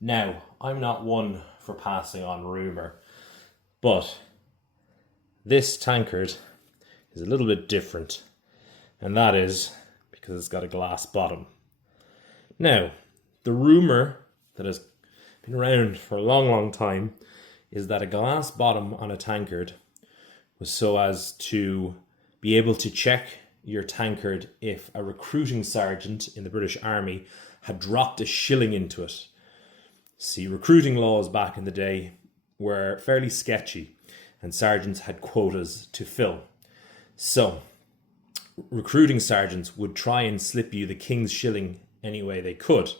Now, I'm not one for passing on rumour, but this tankard is a little bit different, and that is because it's got a glass bottom. Now, the rumour that has been around for a long, long time is that a glass bottom on a tankard was so as to be able to check your tankard if a recruiting sergeant in the British Army had dropped a shilling into it. See, recruiting laws back in the day were fairly sketchy, and sergeants had quotas to fill. So, recruiting sergeants would try and slip you the king's shilling any way they could.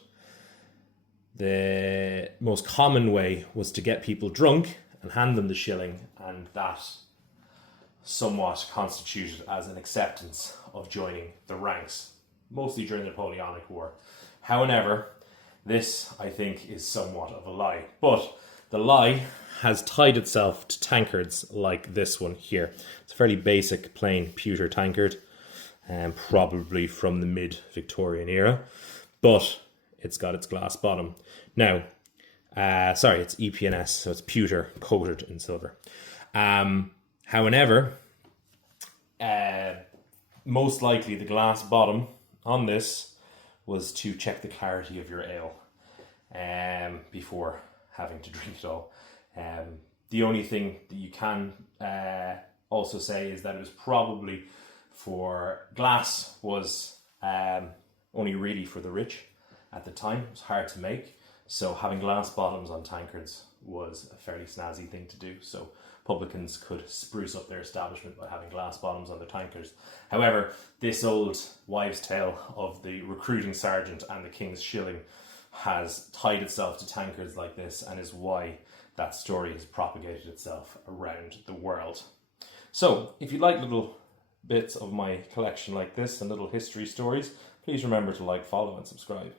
The most common way was to get people drunk and hand them the shilling, and that somewhat constituted as an acceptance of joining the ranks, mostly during the Napoleonic War. However, this, I think, is somewhat of a lie. But the lie has tied itself to tankards like this one here. It's a fairly basic, plain pewter tankard, probably from the mid-Victorian era. But it's got its glass bottom. Now, it's EPNS, so it's pewter coated in silver. However, most likely the glass bottom on this was to check the clarity of your ale before having to drink it all. The only thing that you can also say is that it was probably for glass was only really for the rich at the time. It was hard to make, so having glass bottoms on tankards was a fairly snazzy thing to do. So publicans could spruce up their establishment by having glass bottoms on their tankards. However, this old wives' tale of the recruiting sergeant and the king's shilling has tied itself to tankards like this, and is why that story has propagated itself around the world. So, if you like little bits of my collection like this and little history stories, please remember to like, follow, and subscribe.